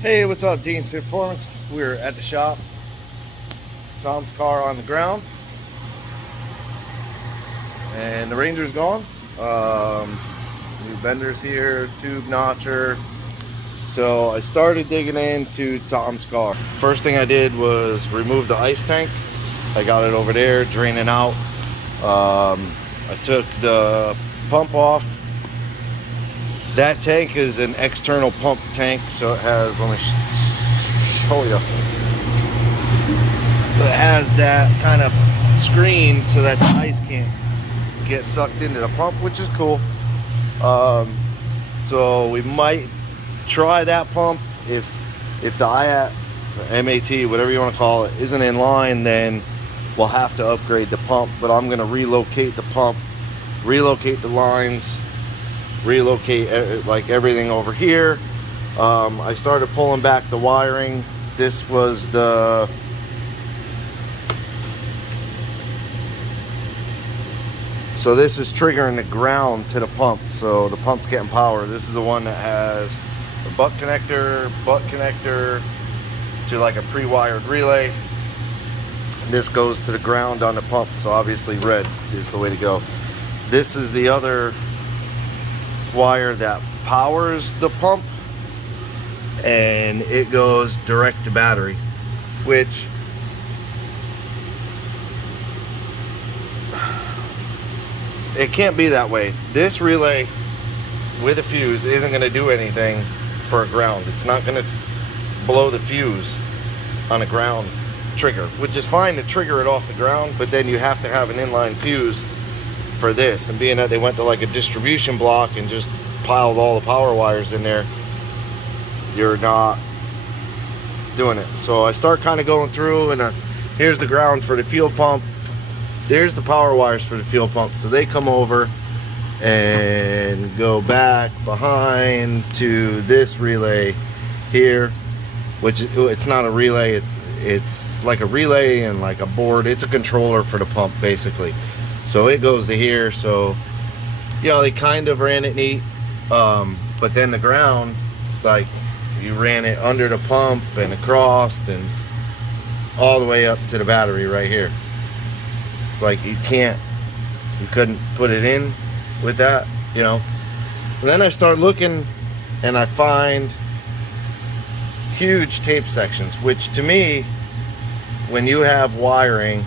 Hey, what's up, Dean Performance? We're at the shop. Tom's car on the ground, and the Ranger's gone. New benders here, tube notcher. So I started digging into Tom's car. First thing I did was remove the ice tank. I got it over there, draining out. I took the pump off. That tank is an external pump tank, so it has, let me show you. It has that kind of screen so that the ice can't get sucked into the pump, which is cool. So we might try that pump. If the IAT, MAT, whatever you want to call it, isn't in line, then we'll have to upgrade the pump. But I'm going to relocate the pump, relocate the lines, relocate like everything over here. I started pulling back the wiring. This was the so this is triggering the ground to the pump, so the pump's getting power. This is the one that has a butt connector to like a pre-wired relay. This goes to the ground on the pump, so obviously red is the way to go. This is the other wire that powers the pump, and it goes direct to battery, which it can't be that way. This relay with a fuse isn't going to do anything for a ground. It's not going to blow the fuse on a ground trigger, which is fine to trigger it off the ground, but then you have to have an inline fuse for this. And being that they went to like a distribution block and just piled all the power wires in there, you're not doing it. So I start kind of going through, and here's the ground for the fuel pump. There's the power wires for the fuel pump. So they come over and go back behind to this relay here, which it's not a relay, it's like a relay and like a board. It's a controller for the pump basically. So it goes to here. So yeah, they kind of ran it neat, but then the ground, like, you ran it under the pump and across and all the way up to the battery right here. It's like you couldn't put it in with that, you know. And then I start looking and I find huge tape sections, which to me, when you have wiring,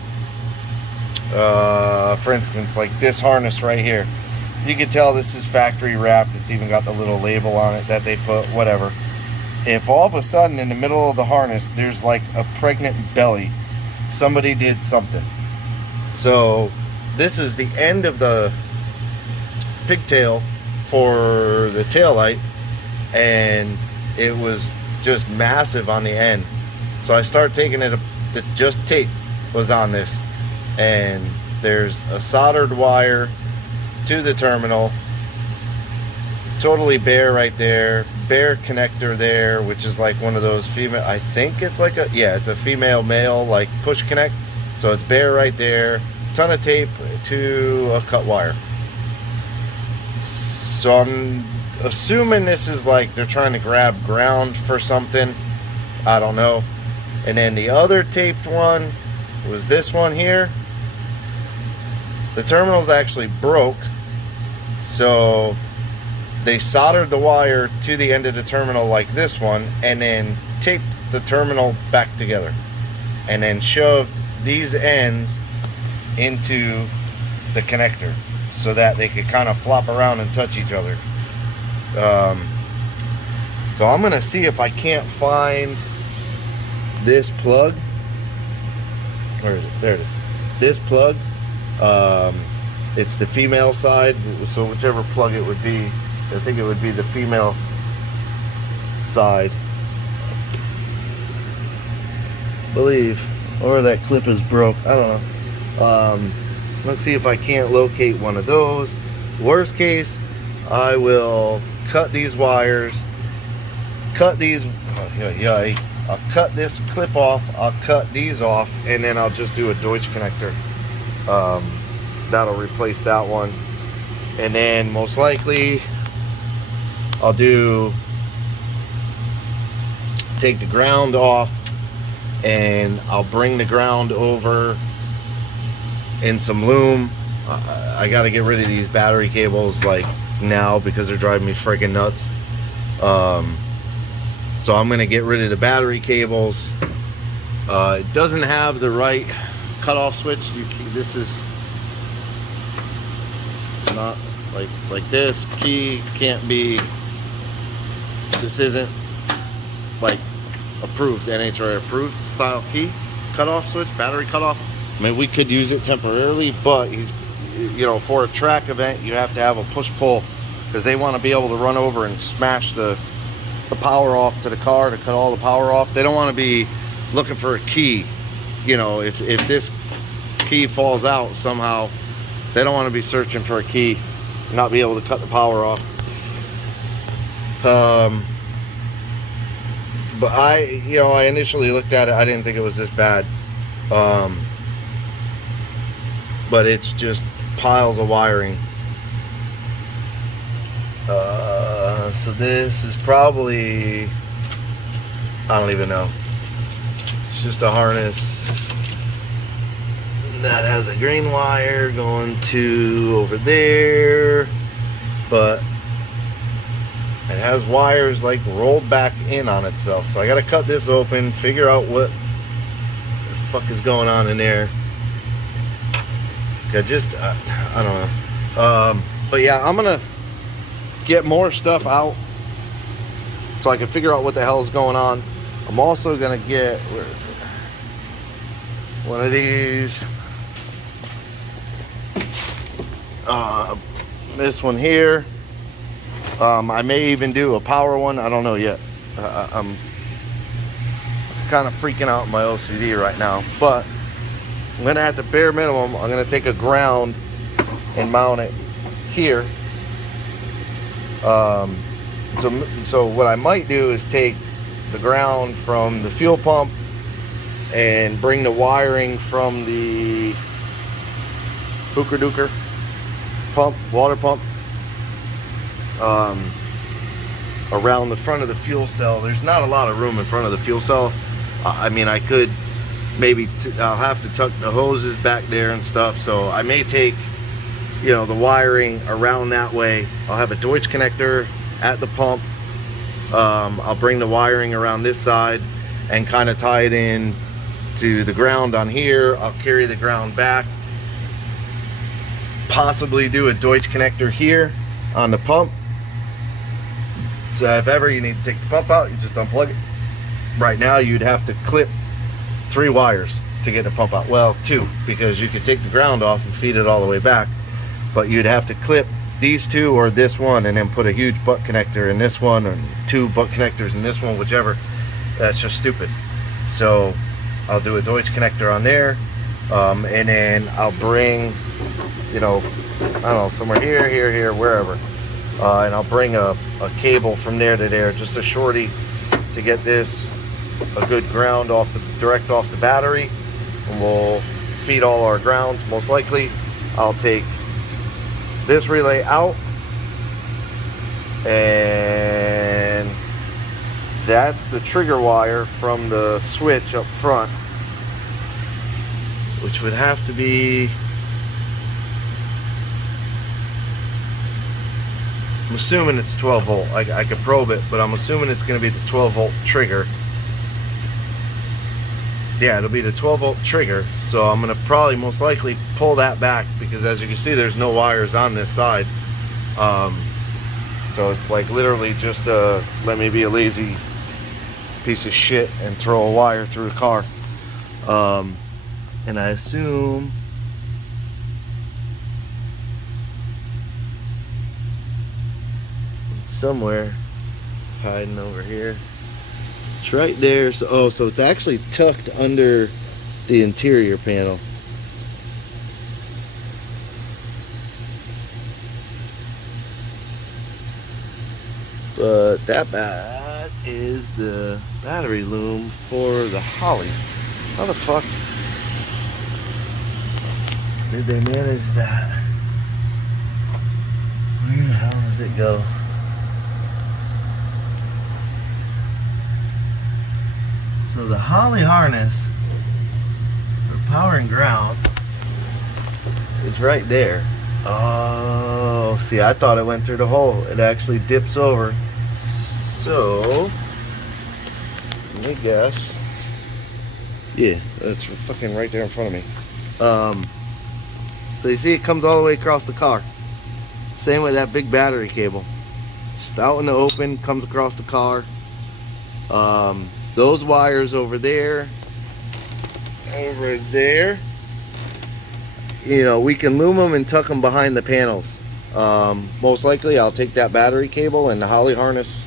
for instance, like this harness right here, you can tell this is factory wrapped. It's even got the little label on it that they put, whatever. If all of a sudden in the middle of the harness there's like a pregnant belly, somebody did something. So this is the end of the pigtail for the tail light, and it was just massive on the end. So I start taking it, just tape was on this, and there's a soldered wire to the terminal, totally bare right there, bare connector there, which is like one of those female, I think it's like it's a female male like push connect. So it's bare right there, ton of tape to a cut wire. So I'm assuming this is like they're trying to grab ground for something, I don't know. And then the other taped one was this one here. The terminal's actually broke, so they soldered the wire to the end of the terminal like this one, and then taped the terminal back together, and then shoved these ends into the connector so that they could kind of flop around and touch each other. So I'm gonna see if I can't find this plug. Where is it? There it is. This plug. It's the female side, so whichever plug it would be, I think it would be the female side, I believe, or that clip is broke, I don't know. Let's see if I can't locate one of those. Worst case, I will cut these wires, cut these, I'll cut this clip off, I'll cut these off, and then I'll just do a Deutsch connector. That'll replace that one, and then most likely I'll do take the ground off, and I'll bring the ground over in some loom. I got to get rid of these battery cables like now because they're driving me freaking nuts. So I'm gonna get rid of the battery cables. It doesn't have the right cutoff switch. This is not like this. Key can't be. This isn't like approved, NHRA approved style key cutoff switch, battery cutoff. I mean, we could use it temporarily, but for a track event, you have to have a push-pull because they want to be able to run over and smash the power off to the car to cut all the power off. They don't want to be looking for a key. If this key falls out somehow, they don't want to be searching for a key, not be able to cut the power off. But I initially looked at it, I didn't think it was this bad. But it's just piles of wiring. So this is probably, I don't even know. It's just a harness that has a green wire going to over there, but it has wires like rolled back in on itself. So I gotta cut this open, figure out what the fuck is going on in there. I don't know. But yeah, I'm gonna get more stuff out so I can figure out what the hell is going on. I'm also gonna get, where is it? One of these. This one here. I may even do a power one. I don't know yet. I'm kind of freaking out in my OCD right now, but I'm gonna, at the bare minimum, I'm gonna take a ground and mount it here. So what I might do is take the ground from the fuel pump and bring the wiring from the hooker dooker pump, water pump, around the front of the fuel cell. There's not a lot of room in front of the fuel cell. I mean, I could maybe I'll have to tuck the hoses back there and stuff, so I may take the wiring around that way. I'll have a Deutsch connector at the pump. I'll bring the wiring around this side and kind of tie it in to the ground on here. I'll carry the ground back, possibly do a Deutsch connector here on the pump. So if ever you need to take the pump out, you just unplug it. Right now you'd have to clip 3 wires to get the pump out. Well, 2, because you could take the ground off and feed it all the way back, but you'd have to clip these 2 or this one and then put a huge butt connector in this one, or 2 butt connectors in this one, whichever. That's just stupid. So I'll do a Deutsch connector on there, and then I'll bring, I don't know, somewhere here, wherever, and I'll bring a cable from there to there, just a shorty, to get this a good ground direct off the battery, and we'll feed all our grounds. Most likely I'll take this relay out, and that's the trigger wire from the switch up front, which would have to be, I'm assuming it's 12 volt. I could probe it, but I'm assuming it's going to be the 12 volt trigger. Yeah, it'll be the 12 volt trigger. So I'm going to probably most likely pull that back, because as you can see, there's no wires on this side. So it's like literally just let me be a lazy piece of shit and throw a wire through the car. And I assume it's somewhere hiding over here. It's right there. So it's actually tucked under the interior panel. But that is the battery loom for the Holly. How the fuck did they manage that? Where the hell does it go? So the Holly harness for power and ground is right there. Oh, see, I thought it went through the hole. It actually dips over. So, let me guess. Yeah, that's fucking right there in front of me. So you see it comes all the way across the car. Same with that big battery cable. Just out in the open, comes across the car. Those wires over there, you know, we can loom them and tuck them behind the panels. Most likely I'll take that battery cable and the Holly harness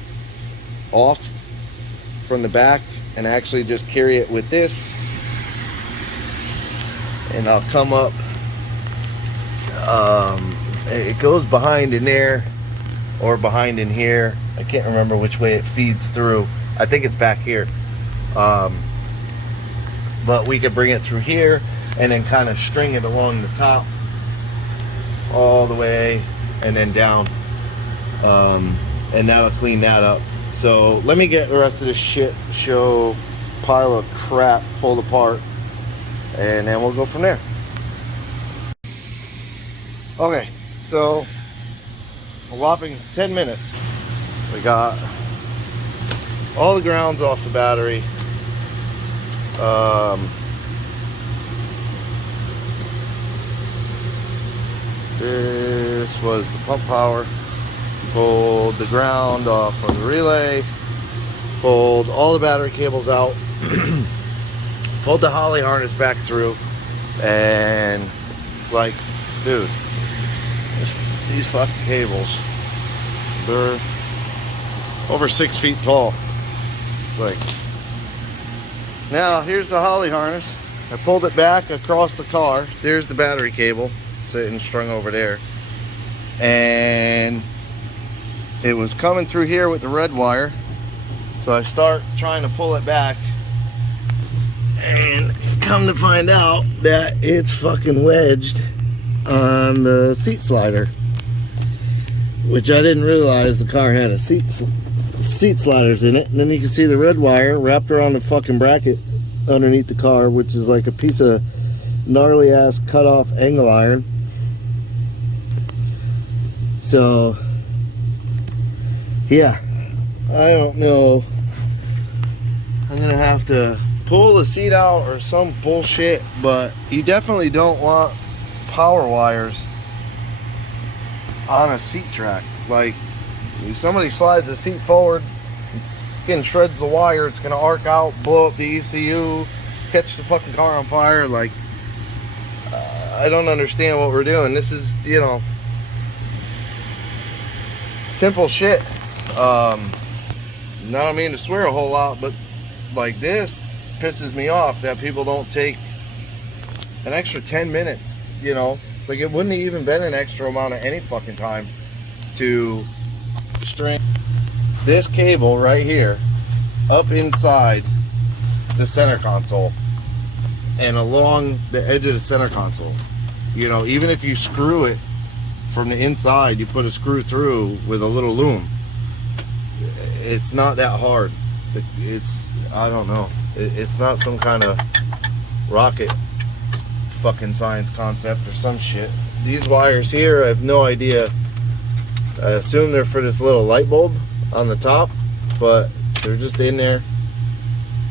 off from the back and actually just carry it with this, and I'll come up, it goes behind in there or behind in here. I can't remember which way it feeds through. I think it's back here, but we could bring it through here and then kind of string it along the top all the way and then down, and that'll clean that up. So let me get the rest of this shit show pile of crap pulled apart, and then we'll go from there. Okay, so a whopping 10 minutes. We got all the grounds off the battery. This was the pump power. Pulled the ground off from the relay. Pulled all the battery cables out. Pulled the Holly harness back through. And, like, dude, these fucking cables, they're over 6 feet tall. Like, now here's the Holly harness. I pulled it back across the car. There's the battery cable sitting strung over there, and it was coming through here with the red wire. So I start trying to pull it back, and come to find out that it's fucking wedged on the seat slider, which I didn't realize the car had a seat sliders in it. And then you can see the red wire wrapped around the fucking bracket underneath the car, which is like a piece of gnarly ass cut off angle iron. So yeah, I don't know, I'm gonna have to pull the seat out or some bullshit, but you definitely don't want power wires on a seat track. Like, if somebody slides the seat forward and shreds the wire, it's gonna arc out, blow up the ECU, catch the fucking car on fire. Like, I don't understand what we're doing. This is, you know, simple shit. I don't mean to swear a whole lot, but like, this pisses me off that people don't take an extra 10 minutes, you know. Like, it wouldn't have even been an extra amount of any fucking time to string this cable right here up inside the center console and along the edge of the center console. You know, even if you screw it from the inside, you put a screw through with a little loom, it's not that hard. It's, I don't know, it's not some kind of rocket fucking science concept or some shit. These wires here, I have no idea. I assume they're for this little light bulb on the top, but they're just in there.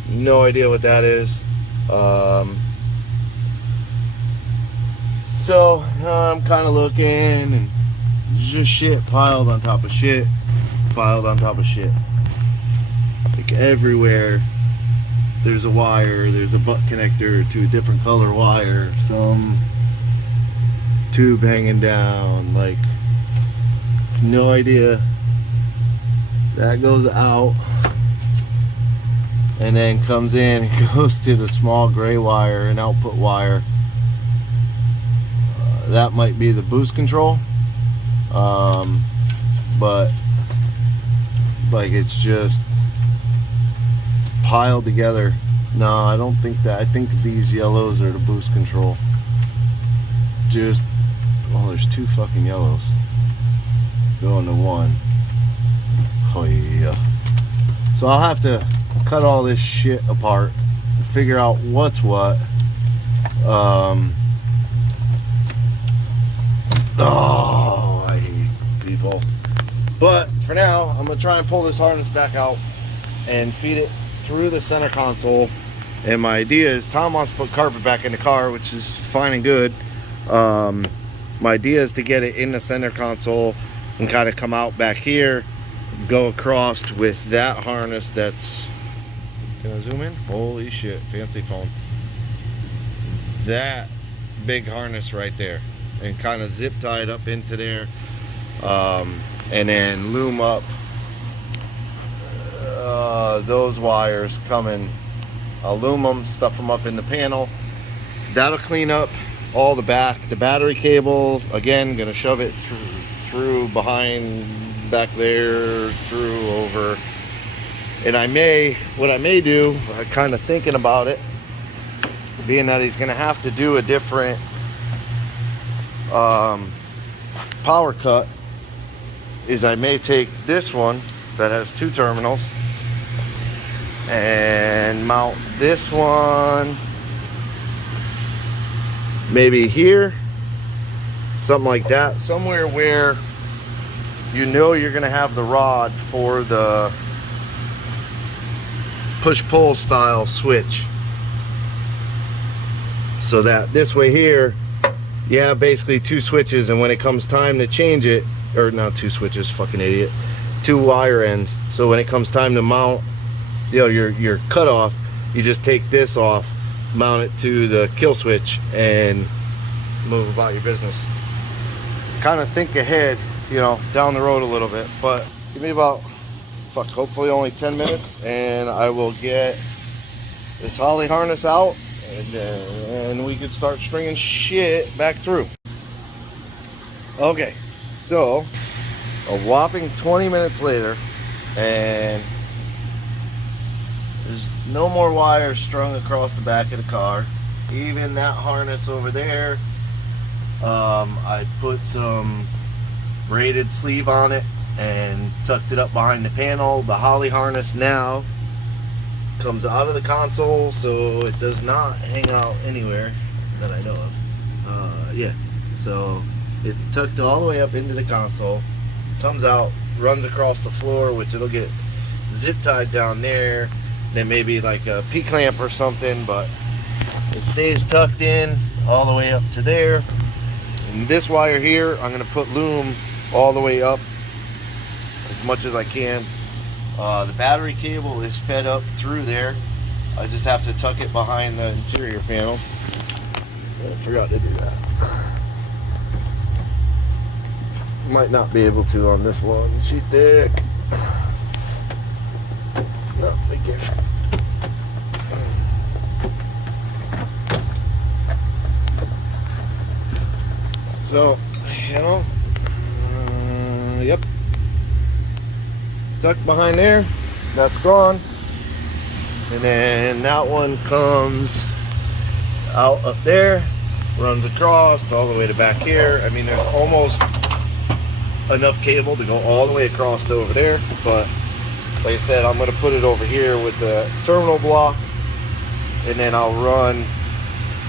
No idea what that is. So I'm kind of looking, and just shit piled on top of shit, piled on top of shit. Like, everywhere there's a wire, there's a butt connector to a different color wire, some tube hanging down. Like, no idea. That goes out and then comes in and goes to the small gray wire and output wire. That might be the boost control, but like, it's just piled together. No, I don't think that. I think these yellows are the boost control. Just, oh, there's two fucking yellows going to one. Oh yeah. So I'll have to cut all this shit apart, figure out what's what. Oh, I hate people. But for now, I'm gonna try and pull this harness back out and feed it through the center console. And my idea is, Tom wants to put carpet back in the car, which is fine and good. My idea is to get it in the center console and kind of come out back here, go across with that harness that's, can I zoom in? Holy shit, fancy phone. That big harness right there, and kind of zip tie it up into there, and then loom up those wires coming. I'll loom them, stuff them up in the panel. That'll clean up all the back. The battery cable, again, gonna shove it through behind, back there, through, over. And what I may do, I'm kind of thinking about it, being that he's gonna have to do a different power cut, is I may take this one that has 2 terminals and mount this one maybe here, something like that, somewhere where you know you're gonna have the rod for the push-pull style switch, so that this way here you have basically 2 switches, and when it comes time to change it, or not 2 switches, fucking idiot, 2 wire ends, so when it comes time to mount, you know, your cutoff, you just take this off, mount it to the kill switch, and move about your business. Kind of think ahead, you know, down the road a little bit. But give me about, hopefully only 10 minutes, and I will get this Holley harness out, and we could start stringing shit back through. Okay, so a whopping 20 minutes later, and there's no more wires strung across the back of the car. Even that harness over there, I put some braided sleeve on it and tucked it up behind the panel. The Holley harness now comes out of the console, so it does not hang out anywhere that I know of. Yeah, so it's tucked all the way up into the console, comes out, runs across the floor, which it'll get zip tied down there, then maybe like a P-clamp or something, but it stays tucked in all the way up to there. And this wire here, I'm gonna put loom all the way up as much as I can. The battery cable is fed up through there. I just have to tuck it behind the interior panel. I forgot to do that. Might not be able to on this one. She's thick. No, we can't. So, you know, yep. Tucked behind there, that's gone. And then that one comes out up there, runs across all the way to back here. I mean, there's almost enough cable to go all the way across to over there, but like I said, I'm going to put it over here with the terminal block, and then I'll run,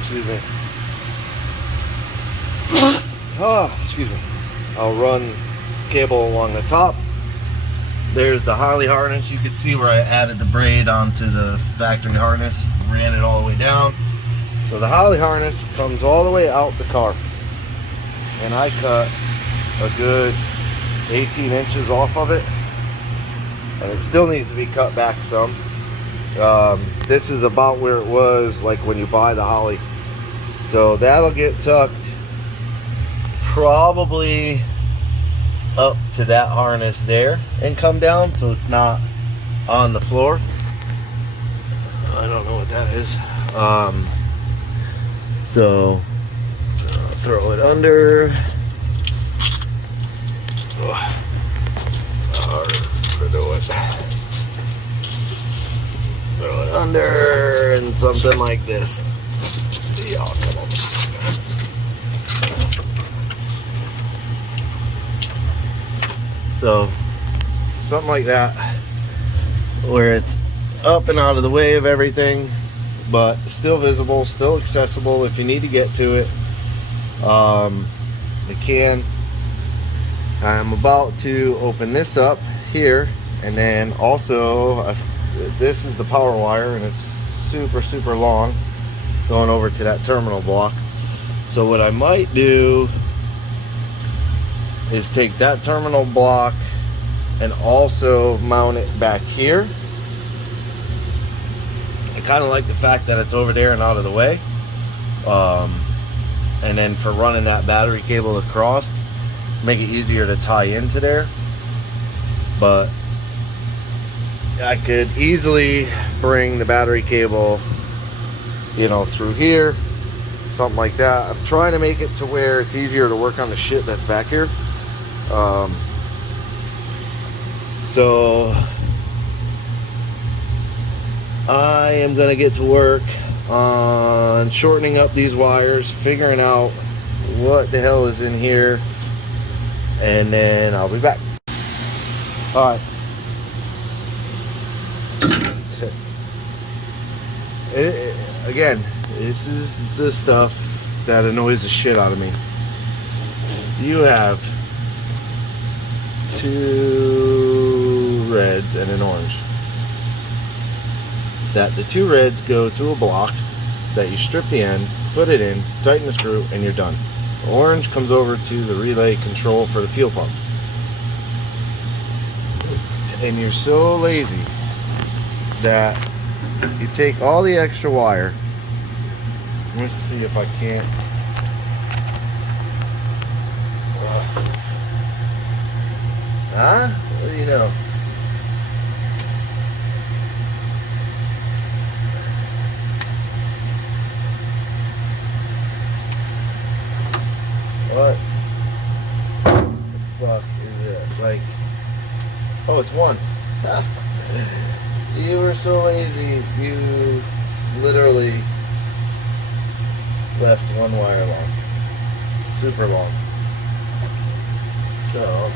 excuse me, I'll run cable along the top. There's the Holley harness. You can see where I added the braid onto the factory harness, ran it all the way down. So the Holley harness comes all the way out the car, and I cut a good 18 inches off of it, and it still needs to be cut back some. This is about where it was like when you buy the Holley, so that'll get tucked probably up to that harness there and come down, so it's not on the floor. I don't know what that is. So I'll throw it under. It's hard to do it. Throw it under and something like this. Yeah, come on. So something like that, where it's up and out of the way of everything, but still visible, still accessible if you need to get to it. You can. I'm about to open this up here, and then also this is the power wire, and it's super long going over to that terminal block. So what I might do is take that terminal block and also mount it back here. I kind of like the fact that it's over there and out of the way, and then for running that battery cable across, make it easier to tie into there. But I could easily bring the battery cable, you know, through here, something like that. I'm trying to make it to where it's easier to work on the shit that's back here. So I am gonna get to work on shortening up these wires, figuring out what the hell is in here, and then I'll be back. All right. Again, this is the stuff that annoys the shit out of me. You have 2 reds and an orange. That the 2 reds go to a block that you strip the end, put it in, tighten the screw, and you're done. The orange comes over to the relay control for the fuel pump. And you're so lazy that you take all the extra wire. Let's see if I can't. Huh? What do you know? What the fuck is it? Like, oh, it's 1. You were so lazy, you literally left 1 wire long. Super long. So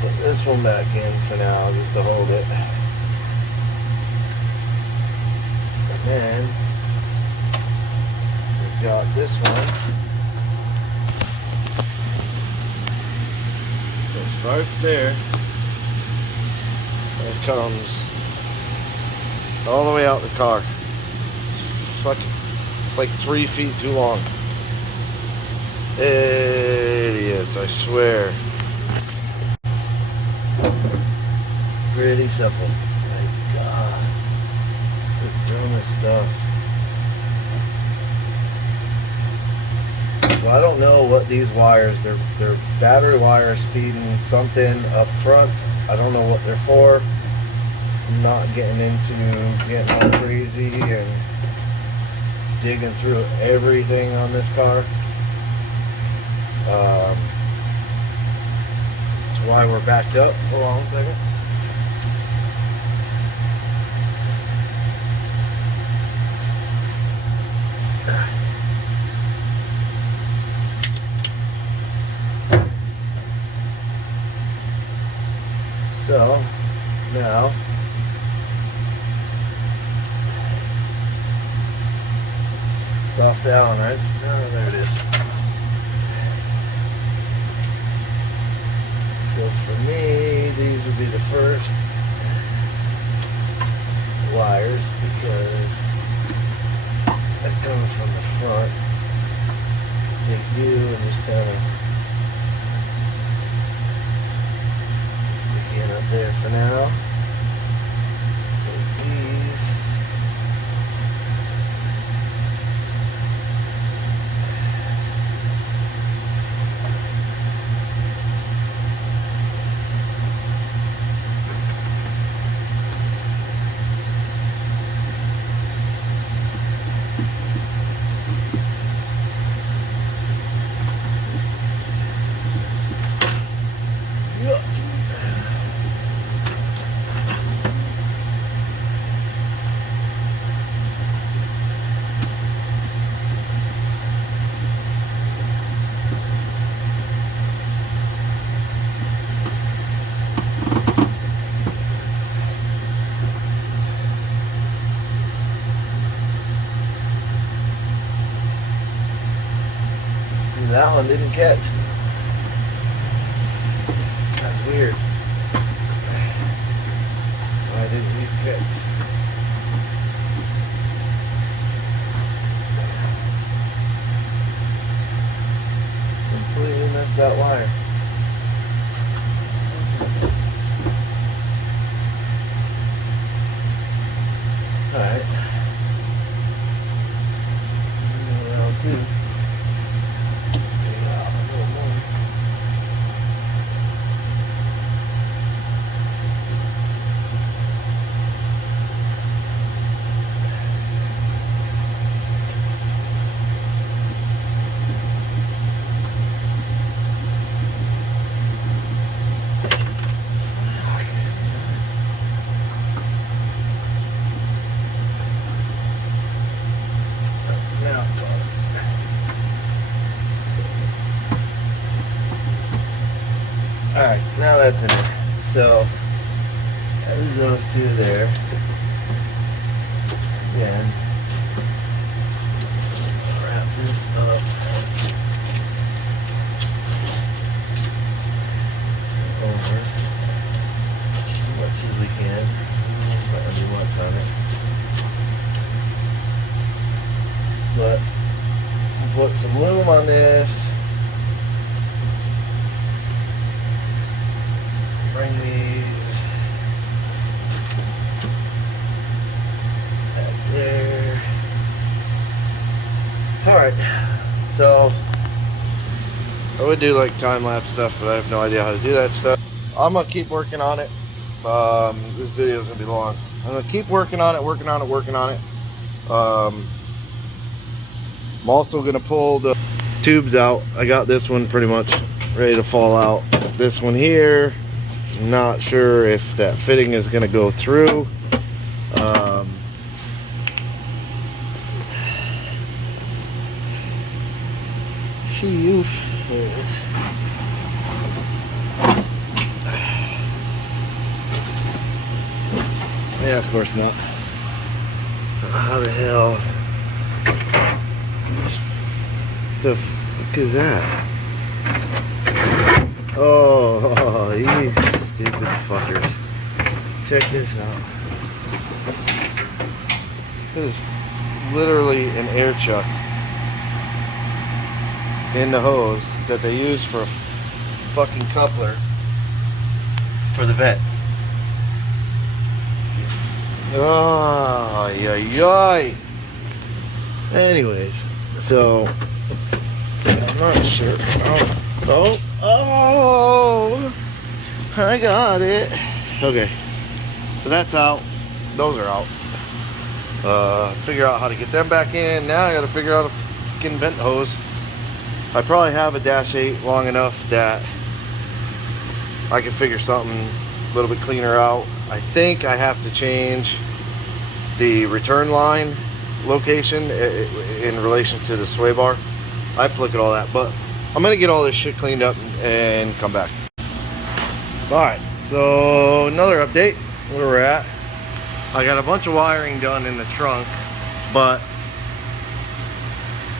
put this one back in for now, just to hold it. And then we've got this one. So it starts there. And it comes all the way out the car. It's like 3 feet too long. Idiots, I swear. Pretty simple. My God. It's the dumbest stuff. So I don't know what these wires, they're battery wires feeding something up front. I don't know what they're for. I'm not getting into getting all crazy and digging through everything on this car. That's why we're backed up. Hold on a second. So now lost the Allen wrench. Oh, there it is. So for me, these would be the first wires because they're coming from the front. Take you and just kind of stick in up there for now. Take these. one didn't catch. That's weird. I didn't need to catch. Completely missed that wire. Alright. Round 2. Take it out a little more. Alright, now that's in it. So, there's those two there. Again, wrap this up. Over as much as we can. Put under what's on it. But, we'll put some loom on this. Bring these back there. Alright, so I would do like time-lapse stuff, but I have no idea how to do that stuff. I'm gonna keep working on it. This video is gonna be long. I'm gonna keep working on it. I'm also gonna pull the tubes out. I got this one pretty much ready to fall out. This one here, not sure if that fitting is going to go through. Yeah, of course not. How the hell? The fuck is that? Oh, you stupid fuckers. Check this out. This is literally an air chuck in the hose that they use for a fucking coupler for the vet. Oh, yay. Anyways, so I'm not sure. Oh, I got it. Okay, so that's out. Those are out. Figure out how to get them back in. Now I gotta figure out a fucking vent hose. I probably have a Dash 8 long enough that I can figure something a little bit cleaner out. I think I have to change the return line location in relation to the sway bar. I have to look at all that, but I'm gonna get all this shit cleaned up and come back. Alright, so another update where we're at. I got a bunch of wiring done in the trunk, but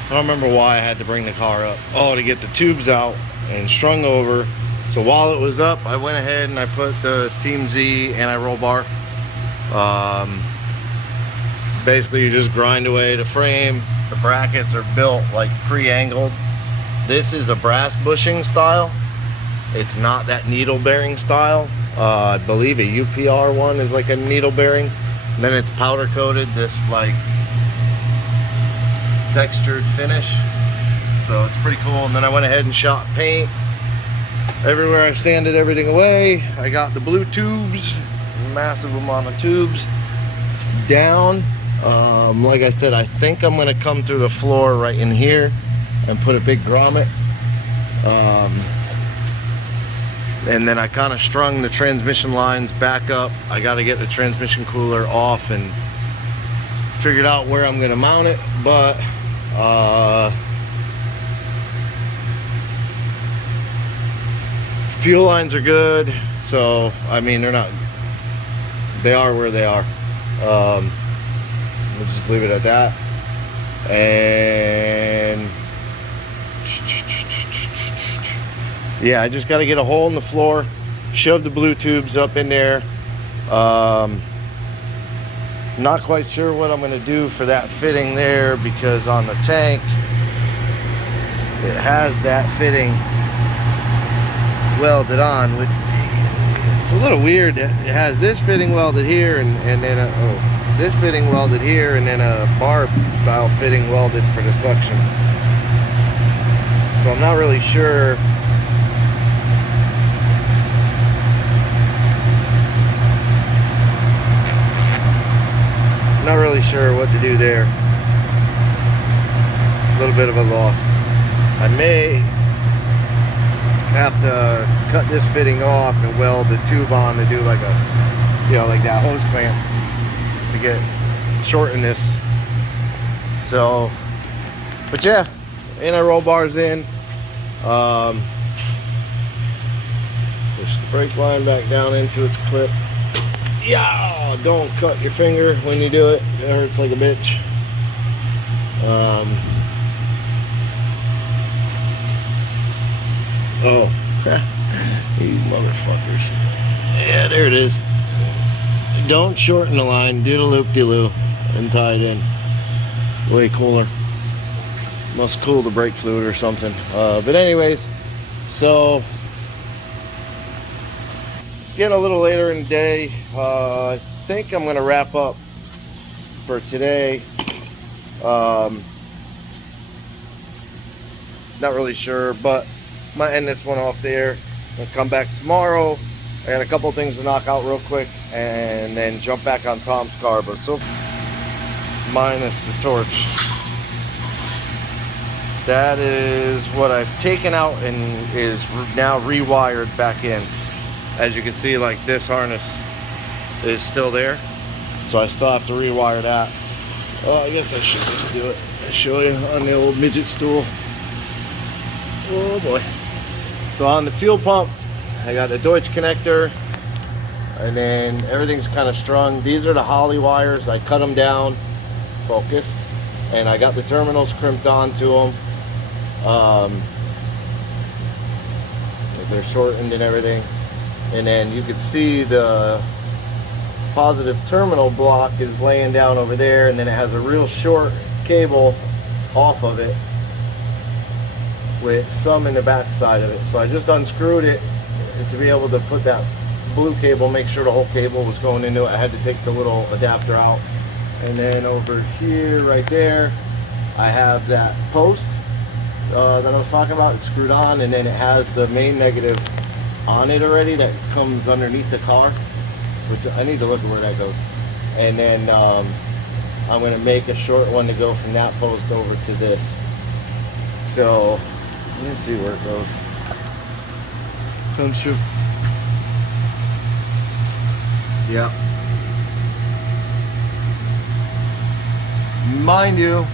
I don't remember why I had to bring the car up. Oh, to get the tubes out and strung over. So while it was up, I went ahead and I put the Team Z anti-roll bar. Basically, you just grind away the frame. The brackets are built like pre-angled. This is a brass bushing style. It's not that needle bearing style. I believe a UPR one is like a needle bearing. And then it's powder coated, this like textured finish. So it's pretty cool. And then I went ahead and shot paint everywhere. I sanded everything away. I got the blue tubes, massive amount of tubes down. Like I said, I think I'm gonna come through the floor right in here and put a big grommet. And then I kind of strung the transmission lines back up. I got to get the transmission cooler off and figured out where I'm gonna mount it, but fuel lines are good, so I mean they are where they are. We'll just leave it at that. And yeah, I just got to get a hole in the floor, shove the blue tubes up in there. Not quite sure what I'm going to do for that fitting there, because on the tank it has that fitting welded on. It's a little weird. It has this fitting welded here, and then this fitting welded here, and then a barb style fitting welded for the suction. So I'm not really sure. Not really sure what to do there. A little bit of a loss. I may have to cut this fitting off and weld the tube on to do like a, you know, like that hose clamp to get shorten this. So, but yeah, anti-roll bars in. Push the brake line back down into its clip. Yeah, don't cut your finger when you do it. It hurts like a bitch. Oh, you motherfuckers. Yeah, there it is. Don't shorten the line. Do the loop-de-loo and tie it in. Way cooler. Must cool the brake fluid or something. But anyways, so it's getting a little later in the day. I think I'm gonna wrap up for today. Not really sure, but I might end this one off there. I'll come back tomorrow. I got a couple things to knock out real quick, and then jump back on Tom's car. But so minus the torch. That is what I've taken out and is now rewired back in. As you can see, like, this harness is still there, so I still have to rewire that. Oh, I guess I should just do it. I'll show you on the old midget stool. Oh boy. So on the fuel pump, I got the Deutsch connector, and then everything's kind of strung. These are the Holly wires. I cut them down, focus, and I got the terminals crimped onto them. They're shortened and everything. And then you can see the positive terminal block is laying down over there, and then it has a real short cable off of it with some in the back side of it. So I just unscrewed it to be able to put that blue cable, make sure the whole cable was going into it. I had to take the little adapter out. And then over here, right there, I have that post that I was talking about. It's screwed on, and then it has the main negative on it already that comes underneath the car, which I need to look at where that goes. And then I'm going to make a short one to go from that post over to this. So let's see where it goes. Comes through. Yeah. Mind you,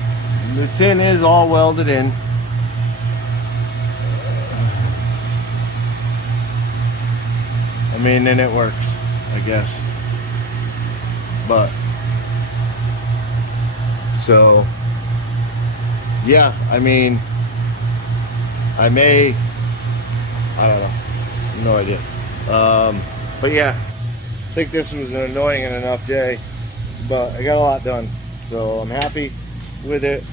the tin is all welded in. I mean, then it works, I guess. But so yeah, I mean, I don't know, no idea. But yeah, I think this was an annoying enough day, but I got a lot done, so I'm happy with it.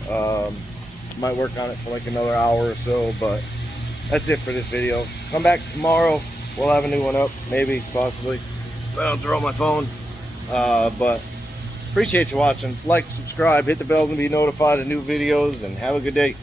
Might work on it for like another hour or so, but that's it for this video. Come back tomorrow, we'll have a new one up, maybe, possibly, if I don't throw my phone. But appreciate you watching. Like, subscribe, hit the bell to be notified of new videos, and have a good day.